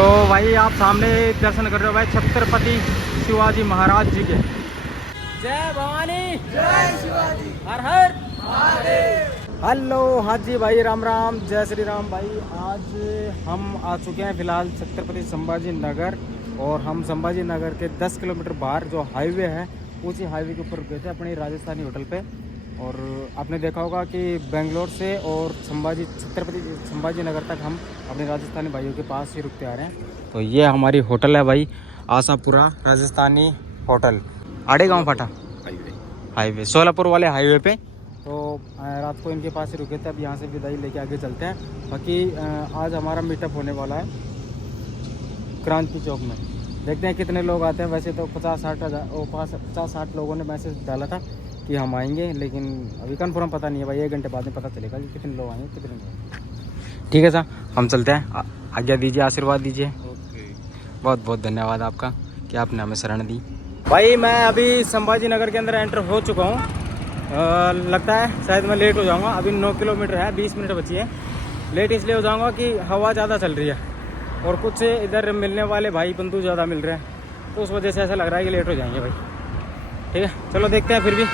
तो भाई आप सामने दर्शन कर रहे हो भाई छत्रपति शिवाजी महाराज जी के। जय भवानी, जय शिवाजी, हर हर महादेव। हेलो, हाँ जी भाई, राम राम, जय श्री राम भाई। आज हम आ चुके हैं फिलहाल छत्रपति संभाजी नगर, और हम संभाजी नगर के 10 किलोमीटर बाहर जो हाईवे है उसी हाईवे के ऊपर गए थे अपनी राजस्थानी होटल पे। और आपने देखा होगा कि बेंगलोर से और छत्रपति संभाजी नगर तक हम अपने राजस्थानी भाइयों के पास ही रुकते आ रहे हैं। तो ये हमारी होटल है भाई, आशापुरा राजस्थानी होटल, आड़े गाँव फाटा हाईवे, सोलापुर वाले हाईवे पे। तो रात को इनके पास ही रुके थे। अब यहाँ से विदाई लेके आगे चलते हैं। बाकी आज हमारा मीटअप होने वाला है क्रांति चौक में। देखते हैं कितने लोग आते हैं। वैसे तो 50-60 लोगों ने मैसेज डाला था कि हम आएंगे, लेकिन अभी कंफर्म पता नहीं है भाई। 1 घंटे बाद में पता चलेगा कि कितने लोग आएंगे कितने लोग। ठीक है सर, हम चलते हैं। आज्ञा दीजिए, आशीर्वाद दीजिए। बहुत बहुत धन्यवाद आपका कि आपने हमें शरण दी। भाई मैं अभी संभाजी नगर के अंदर एंटर हो चुका हूँ। लगता है शायद मैं लेट हो जाऊँगा। अभी 9 किलोमीटर है, 20 मिनट बची है। लेट इसलिए हो जाऊँगा कि हवा ज़्यादा चल रही है और कुछ इधर मिलने वाले भाई बंधु ज़्यादा मिल रहे हैं, तो उस वजह से ऐसा लग रहा है कि लेट हो जाएंगे भाई। ठीक है, चलो देखते हैं। फिर भी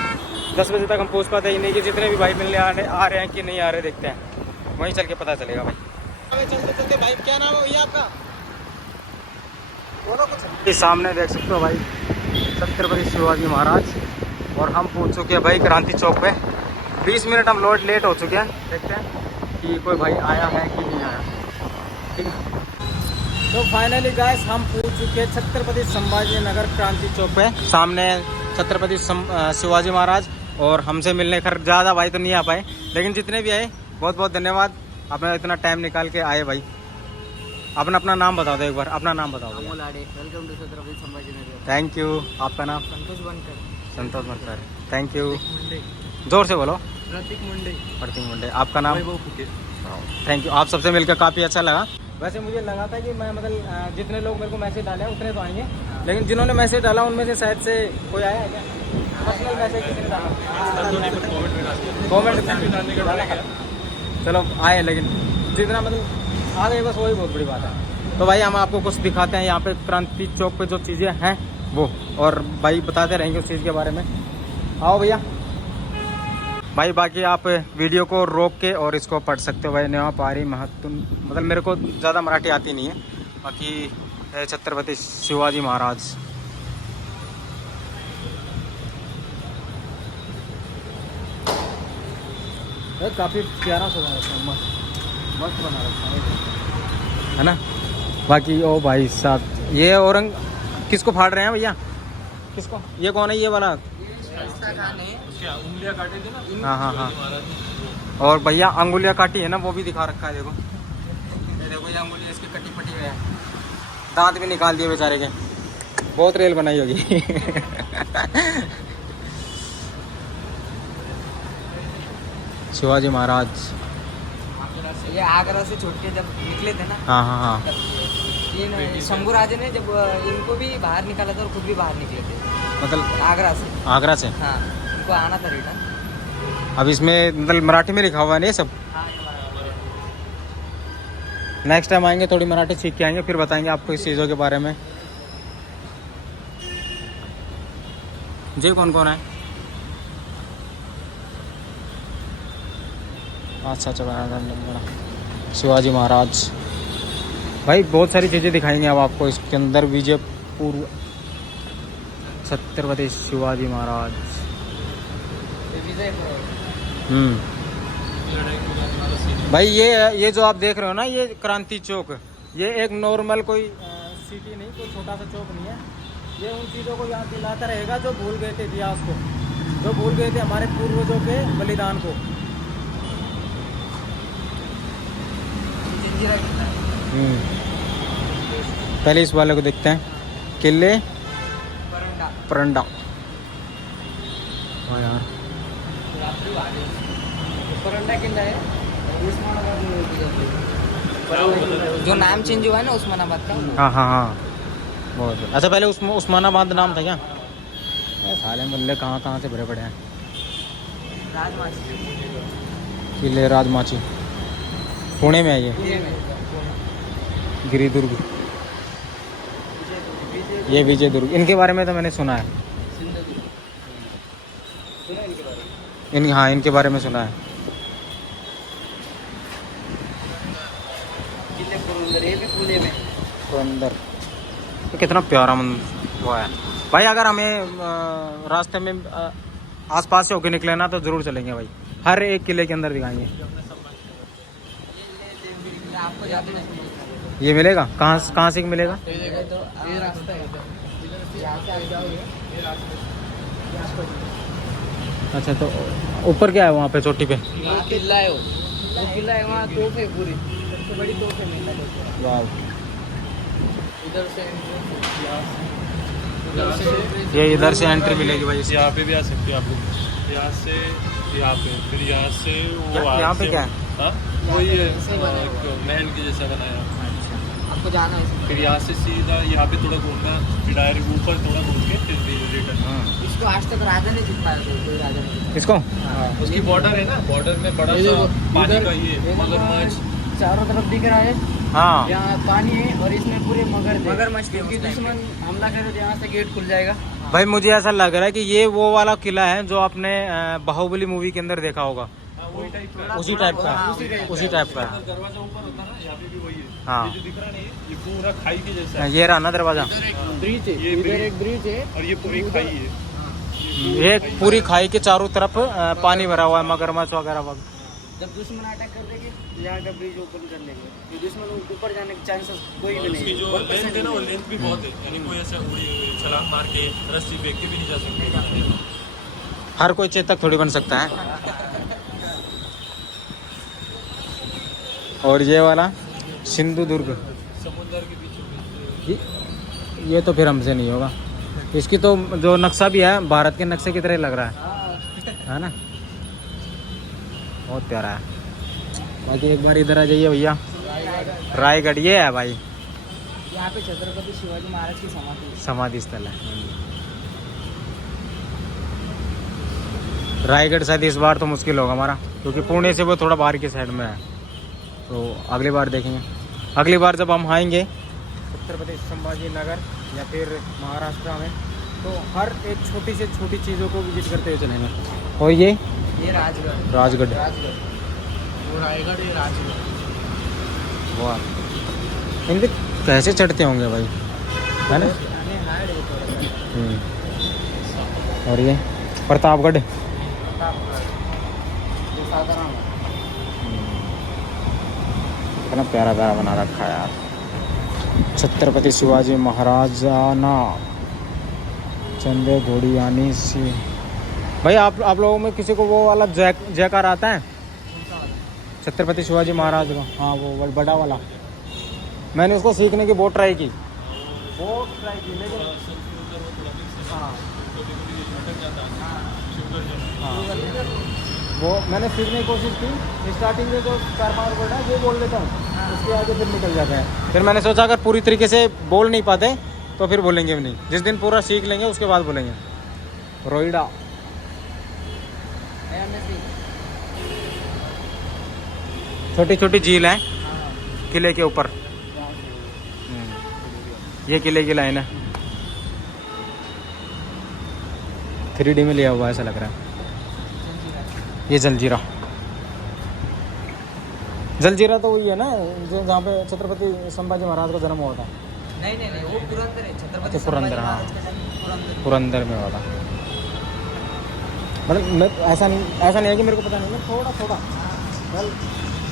10 बजे तक हम पहुंच पाते ही नहीं कि जितने भी भाई मिलने आ रहे हैं कि नहीं आ रहे, देखते हैं। वहीं चल के पता चलेगा भाई। चलते चलते भाई, क्या नाम है भैया आपका? बोलो कुछ। इस सामने देख सकते हो भाई छत्रपति शिवाजी महाराज, और हम पहुंच चुके हैं भाई क्रांति चौक पे। 20 मिनट हम लेट हो चुके हैं। देखते हैं कि कोई भाई आया है कि नहीं आया। ठीक है, तो फाइनली गाइस हम पहुंच चुके हैं छत्रपति संभाजी नगर क्रांति चौक पे। सामने छत्रपति शिवाजी महाराज, और हमसे मिलने खैर ज़्यादा भाई तो नहीं आ पाए, लेकिन जितने भी आए बहुत बहुत धन्यवाद। आपने इतना टाइम निकाल के आए भाई। अपना नाम बता दो एक बार, अपना नाम बताओ। Welcome to Chhatrapati Sambhaji Nagar. Thank you. आपका नाम? संतोष बनकर। Thank you. जोर से बोलो। प्रतीक मुंडे। आपका नाम? Thank you. आप सबसे मिलकर काफ़ी अच्छा लगा। वैसे मुझे लगा था कि मैं मतलब जितने लोग मेरे को मैसेज डाले हैं उतने तो आएंगे, लेकिन जिन्होंने मैसेज डाला उनमें से शायद से कोई आया है क्या? पर्सनल मैसेज किसी ने डाला? कमेंट डाला। चलो आए, लेकिन जितना मतलब आ गए बस वही बहुत बड़ी बात है। तो भाई हम आपको कुछ दिखाते हैं यहाँ पे क्रांति चौक पे जो चीज़ें हैं वो, और भाई बताते रहेंगे उस चीज़ के बारे में। आओ भैया भाई। बाकी आप वीडियो को रोक के और इसको पढ़ सकते हो भाई। नेवा पारी महत्व, मतलब मेरे को ज़्यादा मराठी आती नहीं है। बाकी छत्रपति शिवाजी महाराज। काफ़ी प्यारा सा बना रखा है, मस्त बना रखा है ना। बाकी ओ भाई साहब, ये औरंग किसको फाड़ रहे हैं भैया? किसको? ये कौन है ये वाला? उंगलियां काटी थी ना। हाँ। और भैया अंगुलियां काटी है ना, वो भी दिखा रखा है। देखो ये देखो, ये अंगुलियां इसकी कटी पटी हुई है। दांत भी निकाल दिए बेचारे के। बहुत रेल बनाई होगी। शिवाजी महाराज ये आगरा से छोड़ के जब निकले थे ना। हाँ। ये शंभू राजे ने जब इनको भी बाहर निकाला था और खुद भी बाहर निकले थे, मतलब आगरा से। हाँ, इनको आना था रिटर्न। अब इसमें मतलब मराठी में लिखा हुआ है नहीं सब। नेक्स्ट टाइम आएंगे थोड़ी मराठी सीख के आएंगे, फिर बताएंगे आपको इस चीज़ों के बारे में। जी कौन कौन है? अच्छा, शिवाजी महाराज भाई। बहुत सारी चीज़ें दिखाएंगे अब आपको इसके अंदर। विजय पूर्व छत्रपति शिवाजी महाराज। भाई ये जो आप देख रहे हो ना, ये क्रांति चौक, ये एक नॉर्मल कोई सिटी नहीं, कोई छोटा सा चौक नहीं है। ये उन चीज़ों को याद दिलाता रहेगा जो भूल गए थे इतिहास को, जो भूल गए थे हमारे पूर्वजों के बलिदान को। पहले इस वाले को देखते हैं, किले परंडा। हाँ यार, परंडा किला है जो नाम चेंज हुआ है ना उस्मानाबाद का। हाँ। बहुत अच्छा। पहले उस्मानाबाद नाम था क्या? साले मल्ले कहाँ से भरे पड़े हैं। किले राजमाची पुणे में है ये। गिरिदुर्ग। ये विजय दुर्ग, इनके बारे में तो मैंने सुना है। हाँ इनके बारे में सुना है। तो अंदर तो कितना प्यारा मंदिर हुआ है भाई। अगर हमें रास्ते में आसपास से होके निकले ना तो ज़रूर चलेंगे भाई, हर एक किले के अंदर दिखाएंगे। ये मिलेगा कहाँ से मिलेगा? ये रास्ता है, यहाँ से आगे जाओगे। अच्छा तो ऊपर क्या है वहाँ पे चोटी पे? किला है, वो किला है, वहाँ तोप है पूरी, सबसे बड़ी तोप है मेला। वाह, इधर से ये इधर से एंट्री मिलेगी भाई। यहाँ पे भी आ सकते हैं आप लोग, यहाँ से यहाँ पे, फिर यहाँ से वो यहाँ पे क्या है? हाँ वही है, महल के जैसा बनाया। आपको जाना है, फिर यहाँ से सीधा यहाँ पे थोड़ा घूमना, फिर डायरेक्ट ऊपर थोड़ा घूम के फिर रिटर्न। इसको आज तक राजा नहीं जीत पाया, कोई राजा नहीं। इसको उसकी बॉर्डर है ना, बॉर्डर में बड़ा सा पानी का ये मगरमच्छ चारों तरफ दिख रहा है। हाँ यहाँ पानी है और इसमें पूरे मगरमच्छ, क्योंकि दुश्मन हमला करे तो यहाँ से गेट खुल जाएगा। भाई मुझे ऐसा लग रहा है कि ये वो वाला किला है जो आपने बाहुबली मूवी के अंदर देखा होगा, उसी टाइप का है, उसी टाइप का है। दरवाजा ऊपर होता है ना, यहाँ पे भी वही है। हाँ ये जो दिख रहा नहीं, ये पूरा खाई के जैसा है। ये रहा ना दरवाजा, ब्रिज है, इधर एक ब्रिज है और ये पूरी खाई है। ये पूरी खाई के चारों तरफ पानी भरा हुआ है, मगरमच्छ वगैरह वगैरह। जब दुश्मन अटैक कर देंगे यहाँ का ब्रिज ओपन कर लेंगे, तो दुश्मन ऊपर जाने के चांसेस कोई भी उसकी नहीं जो लेंथ है ना, वो लेंथ भी बहुत है, यानी कोई ऐसा छलांग मार के रस्सी फेंक के भी नहीं जा सकते। हर कोई चेतक थोड़ी बन सकता है। और ये वाला सिंधु दुर्ग, समुद्र के बीच ये तो फिर हमसे नहीं होगा। इसकी तो जो नक्शा भी है भारत के नक्शे की तरह लग रहा है ना, बहुत प्यारा है। बाकी एक बार इधर आ जाइए भैया, रायगढ़ ये है भाई, यहाँ पे छत्रपति शिवाजी महाराज की समाधि स्थल है। रायगढ़ शायद इस बार तो मुश्किल होगा हमारा, क्योंकि पुणे से वो थोड़ा बाहर की साइड में है, तो अगली बार देखेंगे। अगली बार जब हम आएंगे छत्रपति संभाजी नगर या फिर महाराष्ट्र में, तो हर एक छोटी से छोटी चीज़ों को विजिट करते हुए चलेंगे। और ये राजगढ़, राजगढ़, वो रायगढ़, ये राजगढ़। वाह, इन पे कैसे चढ़ते होंगे भाई, है ना? और ये प्रतापगढ़, कितना प्यारा प्यारा बना रखा है यार। छत्रपति शिवाजी महाराजाना चंदे घोड़ी यानी सी। भाई आप लोगों में किसी को वो वाला जयकार आता है छत्रपति शिवाजी महाराज का? हाँ वो बड़ा वाला, मैंने उसको सीखने की बहुत ट्राई की, लेकिन हाँ वो मैंने सीखने की कोशिश की। स्टार्टिंग में जो 4-5 वर्ड है वो बोल लेता हूँ, उसके आगे फिर निकल जाता है। फिर मैंने सोचा अगर पूरी तरीके से बोल नहीं पाते तो फिर बोलेंगे भी नहीं, जिस दिन पूरा सीख लेंगे उसके बाद बोलेंगे। रोइडा, छोटी छोटी झील है किले के ऊपर, ये किले की लाइन है, 3D में लिया हुआ ऐसा लग रहा है। ये जलजीरा, जलजीरा तो वही है ना जो जहाँ पे छत्रपति संभाजी महाराज का जन्म हुआ था? नहीं, वो पुरंदर है, छत्रपति पुरंदर, हाँ पुरंदर पुरंदर में हुआ था। मतलब ऐसा नहीं है कि मेरे को पता नहीं, मैं थोड़ा well,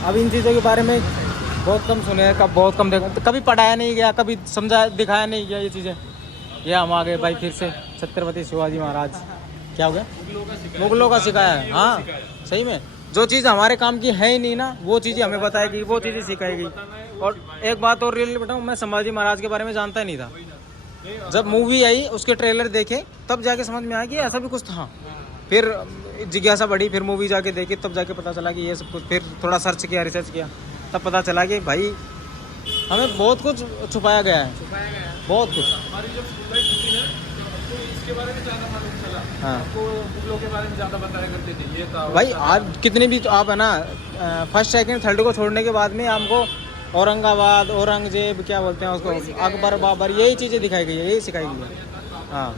अब इन चीज़ों के बारे में बहुत कम सुने हैं, बहुत कम देखा, कभी पढ़ाया नहीं गया, कभी समझा दिखाया नहीं गया ये चीज़ें। ये हम आ गए भाई फिर से छत्रपति शिवाजी महाराज, क्या हो गया? मुगलों का सिखाया है। हाँ सही में, जो चीज़ हमारे काम की है ही नहीं ना, वो चीज़ें हमें बताएगी, वो चीज़ें सिखाएगी। और एक बात और रियली बताऊँ, मैं संभाजी महाराज के बारे में जानता ही नहीं था। जब मूवी आई उसके ट्रेलर देखे तब जाके समझ में आया कि ऐसा भी कुछ था। फिर जिज्ञासा बढ़ी, फिर मूवी जाके देखी, तब जाके पता चला कि ये सब कुछ। फिर थोड़ा सर्च किया, रिसर्च किया, तब पता चला कि भाई हमें बहुत कुछ छुपाया गया है, बहुत कुछ। हमारी जब स्कूल लाइफ थी ना, तो इसके बारे में ज़्यादा मालूम चला। हाँ आपको मुगलों के बारे में ज़्यादा बताया करते थे, ये था भाई। आज कितने भी तो आप है ना, फर्स्ट सेकंड थर्ड को छोड़ने के बाद में हमको औरंगाबाद, औरंगजेब, क्या बोलते हैं उसको, अकबर, बाबर, यही चीज़ें दिखाई गई है, यही सिखाई गई है। हाँ,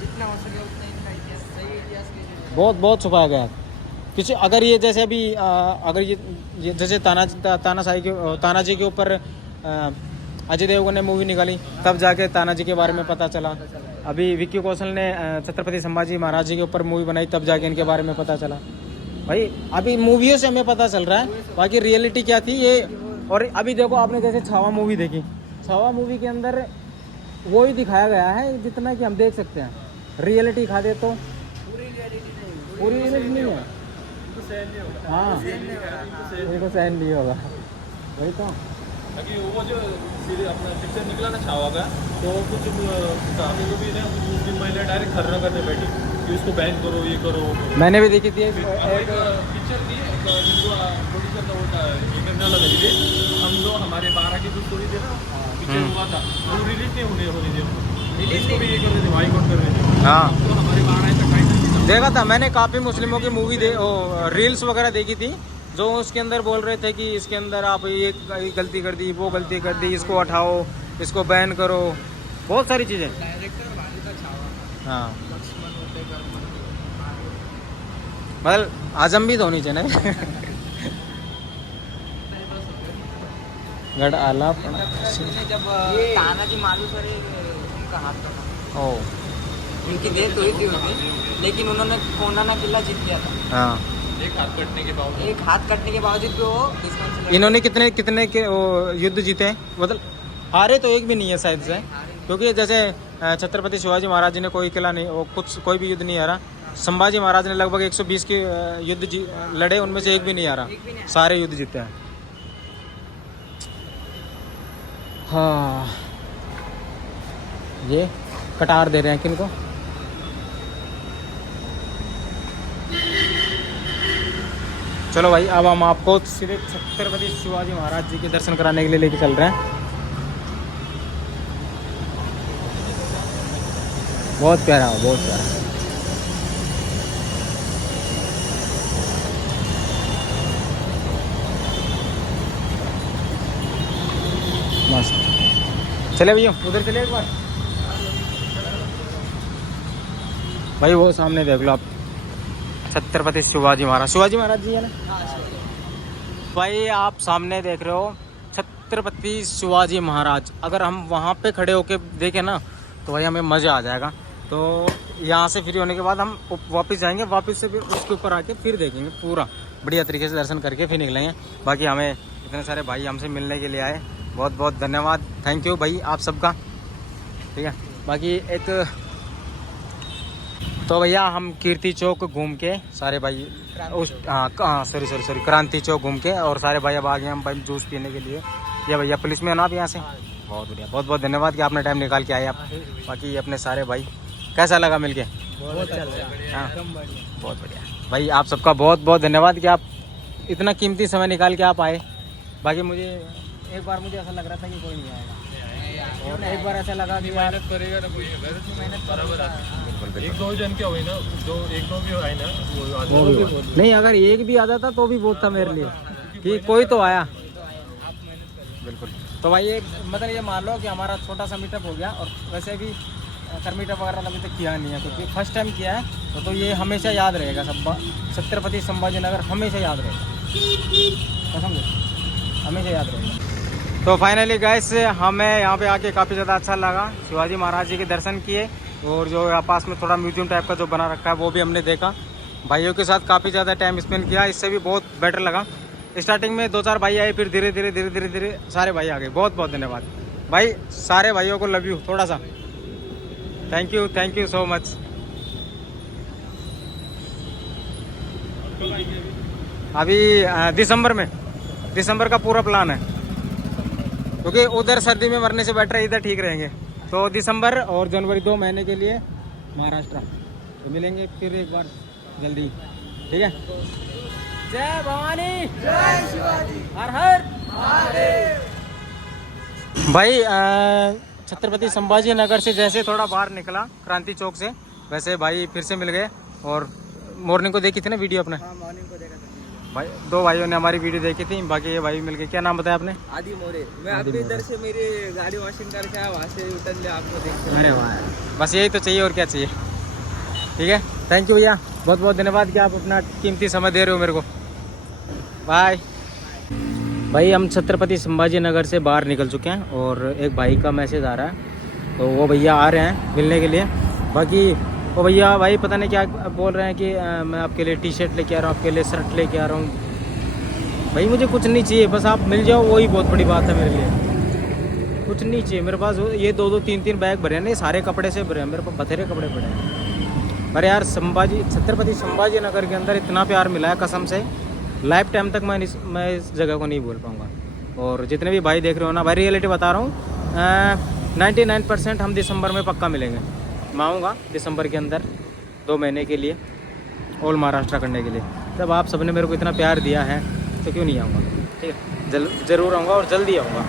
जितना हो सके उतना इनका इतिहास, सही इतिहास लीजिए। बहुत बहुत छुपाया गया है। किसी अगर ये जैसे अभी अगर ये जैसे तानाजी के ऊपर अजय देवगन ने मूवी निकाली, तब जाके तानाजी के बारे में पता चला। अभी विक्की कौशल ने छत्रपति संभाजी महाराज जी के ऊपर मूवी बनाई, तब जाके इनके बारे में पता चला। भाई अभी मूवियों से हमें पता चल रहा है, बाकी रियलिटी क्या थी ये। और अभी देखो आपने जैसे छावा मूवी देखी, छावा मूवी के अंदर वो ही दिखाया गया है जितना कि हम देख सकते हैं। रियलिटी खा दे तो पूरी रियलिटी नहीं है। हाँ, इनको सहन नहीं होगा, वही तो। ताकि वो जो सीधे अपना पिक्चर निकला ना छावा का, तो कुछ सामने को भी ना मुस्लिम महिला डायरेक्ट धरना करने बैठी कि उसको बैन करो, ये करो। मैंने भी देखी थी एक पिक्चर थी, जिनको प्रोड्यूसर का होता है ये करने वाला था, हम जो हमारे 12 की जो स्टोरी थी ना, पिक्चर हुआ था, वो रिलीज नहीं हो रही थी, इसको भी ये कर रहे थे, बाइकआउट कर रहे थे। हाँ, तो हमारे 12 ऐसा टाइटल देखा था मैंने, काफ़ी मुस्लिमों की मूवी रील्स वगैरह देखी थी, जो उसके अंदर बोल रहे थे कि इसके अंदर आप ये गलती कर दी, वो गलती कर दी, इसको हटाओ, इसको बैन करो, बहुत सारी चीज़ें। हाँ, मतलब आजम भी तो होनी चाहिए ना। गढ़ आला जब तानाजी मालूसरे उनका हाथ था, ओ, उनकी डेथ हुई थी उनकी, लेकिन उन्होंने कोंडाना किला जीत लिया था। हाँ, एक हाथ कटने के बावजूद भी वो दुश्मन से इन्होंने कितने कितने के युद्ध जीते हैं, मतलब हारे तो एक भी नहीं है शायद से, क्योंकि जैसे छत्रपति शिवाजी महाराज जी ने कोई किला नहीं, वो कुछ कोई भी युद्ध नहीं हारा। संभाजी महाराज ने लगभग 120 के युद्ध लड़े, उनमें से एक भी नहीं हारा, सारे युद्ध जीते हैं। हाँ, ये कटार दे रहे हैं किनको? चलो भाई, अब हम आपको सीधे छत्रपति शिवाजी महाराज जी के दर्शन कराने के लिए लेके चल रहे हैं। बहुत प्यारा, बहुत प्यारा। मस्त। चले भैया उधर चले एक बार। भाई वो सामने देख लो आप, छत्रपति शिवाजी महाराज जी है ना भाई, आप सामने देख रहे हो छत्रपति शिवाजी महाराज। अगर हम वहाँ पे खड़े होके देखें ना तो भाई हमें मज़ा आ जाएगा। तो यहाँ से फ्री होने के बाद हम वापस जाएंगे, वापस से फिर उसके ऊपर आके फिर देखेंगे, पूरा बढ़िया तरीके से दर्शन करके फिर निकलेंगे। बाकी हमें इतने सारे भाई हमसे मिलने के लिए आए, बहुत बहुत धन्यवाद, थैंक यू भाई आप सबका, ठीक है। बाकी एक तो भैया हम कीर्ति चौक घूम के सारे भाई उस सॉरी क्रांति चौक घूम के और सारे भाई अब आ गए हम भाई जूस पीने के लिए। ये भैया पुलिस में है ना आप यहाँ से, बहुत बढ़िया, बहुत बहुत धन्यवाद कि आपने टाइम निकाल के आए आप। बाकी अपने सारे भाई कैसा लगा मिलके? बहुत अच्छा लगा, हाँ, एकदम बढ़िया। बहुत बढ़िया भाई, आप सबका बहुत बहुत धन्यवाद कि आप इतना कीमती समय निकाल के आप आए। बाकी मुझे एक बार मुझे ऐसा लग रहा था कि कोई नहीं आएगा, और एक बार ऐसा लगा कि मेहनत करेगा ना कोई, मेहनत बराबर आती है। एक दो जन क्या हुई ना, जो एक दो भी आए ना वो नहीं, अगर एक भी आ जाता तो भी बहुत था मेरे लिए कि कोई तो आया। बिल्कुल। तो भाई एक मतलब ये मान लो कि हमारा छोटा सा मीटअप हो गया, और वैसे भी सर मीटअप वगैरह अभी तक किया नहीं है, क्योंकि फर्स्ट टाइम किया है। तो ये हमेशा याद रहेगा, सब छत्रपति संभाजी नगर हमेशा याद रहेगा, समझे, हमेशा याद रहेगा। तो फाइनली गाइस हमें यहाँ पे आके काफ़ी ज़्यादा अच्छा लगा, शिवाजी महाराज जी के दर्शन किए, और जो यहाँ पास में थोड़ा म्यूजियम टाइप का जो बना रखा है वो भी हमने देखा। भाइयों के साथ काफ़ी ज़्यादा टाइम स्पेंड किया, इससे भी बहुत बेटर लगा। स्टार्टिंग में 2-4 भाई आए, फिर धीरे धीरे सारे भाई आ गए। बहुत बहुत धन्यवाद भाई, सारे भाइयों को लव यू, थोड़ा सा थैंक यू सो मच। अभी दिसंबर का पूरा प्लान है, क्योंकि उधर सर्दी में मरने से बेटर इधर ठीक रहेंगे। तो दिसंबर और जनवरी 2 महीने के लिए महाराष्ट्र तो मिलेंगे फिर एक बार जल्दी, ठीक है। जय भवानी, जय शिवाजी, हर हर महादेव। भाई छत्रपति संभाजी नगर से जैसे थोड़ा बाहर निकला क्रांति चौक से, वैसे भाई फिर से मिल गए। और मॉर्निंग को देखी थी ना वीडियो अपने, हाँ, मॉर्निंग को देखा था। भाई 2 भाइयों ने हमारी वीडियो देखी थी, बाकी ये भाई मिल गए। क्या नाम बताया आपने? आदि मोरे। मैं अभी इधर से मेरी गाड़ी वॉशिंग करके आया, वहाँ से उतर ले आपको देखते। अरे वाह, बस यही तो चाहिए और क्या चाहिए। ठीक है, थैंक यू भैया, बहुत बहुत धन्यवाद कि आप अपना कीमती समय दे रहे हो मेरे को। बाय। भाई हम छत्रपति संभाजी नगर से बाहर निकल चुके हैं और एक भाई का मैसेज आ रहा है, तो वो भैया आ रहे हैं मिलने के लिए। बाकी वो भैया भाई पता नहीं क्या बोल रहे हैं कि मैं आपके लिए टी शर्ट लेके आ रहा हूँ, आपके लिए शर्ट लेके आ रहा हूँ। भाई मुझे कुछ नहीं चाहिए, बस आप मिल जाओ, वही बहुत बड़ी बात है मेरे लिए। कुछ नहीं चाहिए मेरे पास। ये 2-2 3-3 बैग भरे हैं, नहीं सारे कपड़े से भरे हैं, मेरे पास बथेरे कपड़े पड़े हैं। पर यार छत्रपति संभाजी नगर के अंदर इतना प्यार मिला है कसम से, लाइफ टाइम तक मैं इस जगह को नहीं भूल पाऊँगा। और जितने भी भाई देख रहे हो ना भाई, रियलिटी बता रहा हूँ, 99% हम दिसंबर में पक्का मिलेंगे। मैं आऊँगा दिसंबर के अंदर 2 महीने के लिए ऑल महाराष्ट्र करने के लिए। जब आप सबने मेरे को इतना प्यार दिया है तो क्यों नहीं आऊँगा। ठीक है, ज़रूर आऊँगा और जल्दी आऊँगा।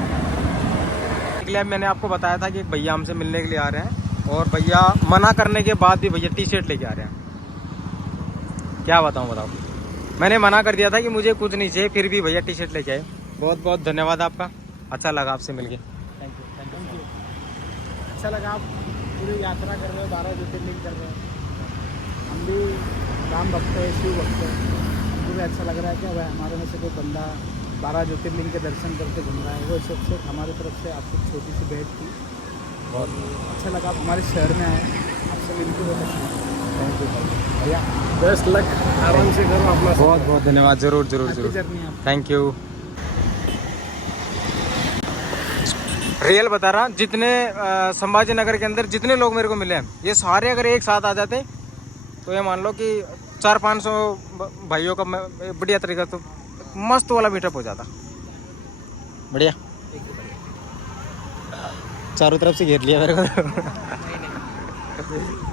इसलिए मैंने आपको बताया था कि एक भैया हमसे मिलने के लिए आ रहे हैं, और भैया मना करने के बाद भी भैया टी शर्ट लेके आ रहे हैं। क्या बताओ, मैंने मना कर दिया था कि मुझे कुछ नहीं चाहिए, फिर भी भैया टी शर्ट लेके आए। बहुत बहुत धन्यवाद आपका, अच्छा लगा आपसे मिलके। Thank you. अच्छा लगा, आप पूरी यात्रा कर रहे हो, 12 ज्योतिर्लिंग कर रहे हो। हम भी राम भक्त है, शिव भक्त है, हमको भी अच्छा लग रहा है कि भाई हमारे में से कोई बंदा 12 ज्योतिर्लिंग के दर्शन करके घूम रहा है। वो सबसे हमारी तरफ से आपकी छोटी सी भेंट थी, बहुत अच्छा लगा। आप हमारे शहर में आए, आपसे मिलकर बहुत अच्छा। थैंक यू भैया, बेस्ट लक, आराम से करो अपना। बहुत बहुत धन्यवाद, ज़रूर थैंक यू। रियल बता रहा, जितने संभाजी नगर के अंदर जितने लोग मेरे को मिले हैं, ये सारे अगर एक साथ आ जाते तो ये मान लो कि 400-500 भाइयों का बढ़िया तरीका तो मस्त वाला मीटअप हो जाता। बढ़िया, चारों तरफ से घेर लिया मेरे को।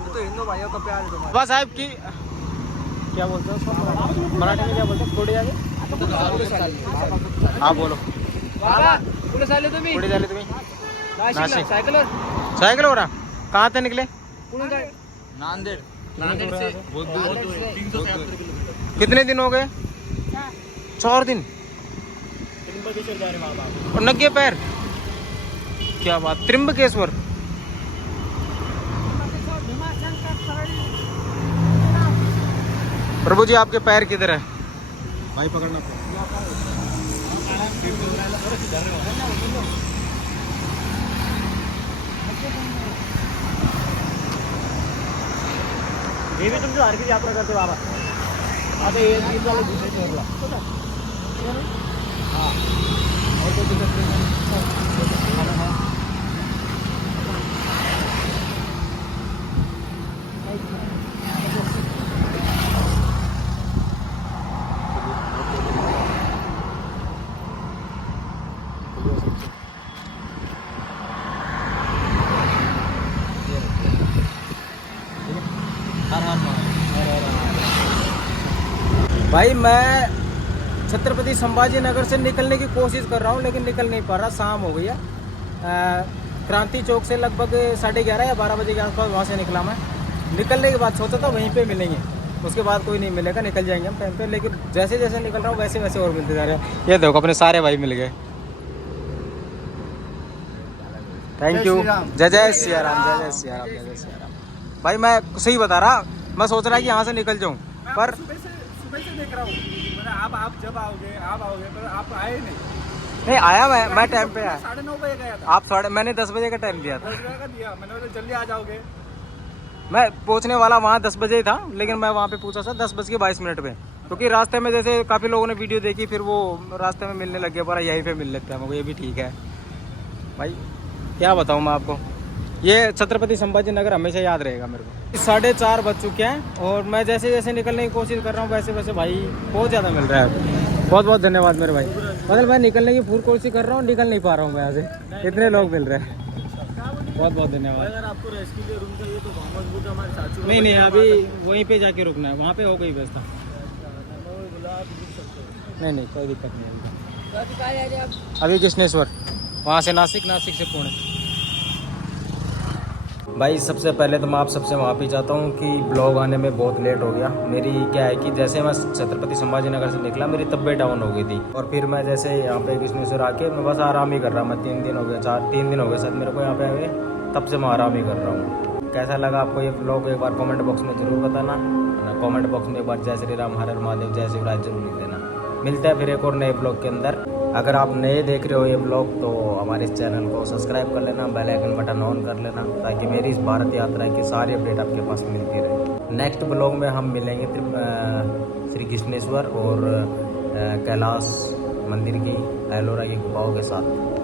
तो हिंदू भाइयों का प्यार है तुम्हारा। बाबा साहब की क्या बोलते हैं उसको मराठी में, क्या बोलते हैं? थोड़ी आगे हाँ बोलो। पुढे चालले तुम्ही? पुढे झाले तुम्ही? नाशिक। सायकलवर? साइकिल रहा, कहाँ से निकले? नांदेड़ से। कितने दिन हो गए? 4 दिन। और नंगे पैर, क्या बात। त्रिंबकेश्वर, प्रभु जी आपके पैर किधर है भाई? पकड़ना ये भी तुम जो हर की यात्रा करते बाबा। आता ये वाले दूसरे छोरला हाँ, और कोई दिक्कत नहीं। भाई मैं छत्रपति संभाजी नगर से निकलने की कोशिश कर रहा हूँ, लेकिन निकल नहीं पा रहा। शाम हो गई है। क्रांति चौक से लगभग 11:30 या 12 बजे के आसपास वहाँ से निकला मैं। निकलने के बाद सोचा था वहीं पे मिलेंगे, उसके बाद कोई नहीं मिलेगा, निकल जाएंगे हम टाइम पे। लेकिन जैसे जैसे निकल रहा हूँ वैसे वैसे और मिलते जा रहे हैं। ये देखो अपने सारे भाई मिल गए। Thank you. जय जय सिया राम, जय जय सिया राम, जय जय सिया राम। भाई मैं सही बता रहा, मैं सोच रहा कि यहाँ से निकल जाऊँ, पर सुबह से देख रहा हूँ, आप जब आओगे पर आप आए नहीं आया। मैं टाइम पे आया। 9:30 बजे गया था। मैंने 10 बजे का टाइम दिया था। 10 बजे का दिया मैंने, बोला जल्दी आ जाओगे। मैं पहुंचने वाला वहाँ 10 बजे ही था, लेकिन मैं वहाँ पे पूछा था 10:22 पे, क्योंकि रास्ते में जैसे काफ़ी लोगों ने वीडियो देखी, फिर वो रास्ते में मिलने लग गया, पर यहीं पे मिल लेते हैं हमको, ये भी ठीक है। भाई क्या बताऊँ मैं आपको, ये छत्रपति संभाजी नगर हमेशा याद रहेगा मेरे को। 4:30 बज चुके हैं और मैं जैसे जैसे निकलने की कोशिश कर रहा हूँ वैसे वैसे भाई बहुत ज़्यादा मिल रहा है। बहुत बहुत धन्यवाद मेरे भाई। मतलब मैं निकलने की पूरी कोशिश कर रहा हूँ, निकल नहीं पा रहा हूँ मैं यहाँ से, इतने लोग मिल रहे हैं। बहुत बहुत धन्यवाद। अगर आपको रेस्क्यू के रूम चाहिए तो मोहम्मद बुद्ध हमारे चाचू। नहीं अभी वहीं पे जाके रुकना है, वहाँ पे हो गई व्यवस्था। नहीं कोई दिक्कत नहीं। अभी कृष्णेश्वर, वहाँ से नासिक, नासिक से पुणे। भाई सबसे पहले तो मैं आप सबसे माफ़ी चाहता हूँ कि ब्लॉग आने में बहुत लेट हो गया। मेरी क्या है कि जैसे मैं छत्रपति संभाजी नगर से निकला मेरी तबीयत डाउन हो गई थी, और फिर मैं जैसे यहाँ पे कृष्णेश्वर आके मैं बस आराम ही कर रहा हूँ। मैं 3 दिन हो गए, 3 दिन हो गए शायद मेरे को यहाँ पे आए, तब से मैं आराम ही कर रहा हूँ। कैसा लगा आपको ये ब्लॉग एक बार कमेंट बॉक्स में ज़रूर बताना। कमेंट बॉक्स में एक बार जय श्री राम, हर हर महादेव, जय शिवराज जरूर लिख देना। मिलते हैं फिर एक और नए ब्लॉग के अंदर। अगर आप नए देख रहे हो ये ब्लॉग तो हमारे इस चैनल को सब्सक्राइब कर लेना, बेल आइकन बटन ऑन कर लेना, ताकि मेरी इस भारत यात्रा की सारी अपडेट आपके पास मिलती रहे। नेक्स्ट ब्लॉग में हम मिलेंगे श्री कृष्णेश्वर और कैलाश मंदिर की एलोरा की गुफाओं के साथ।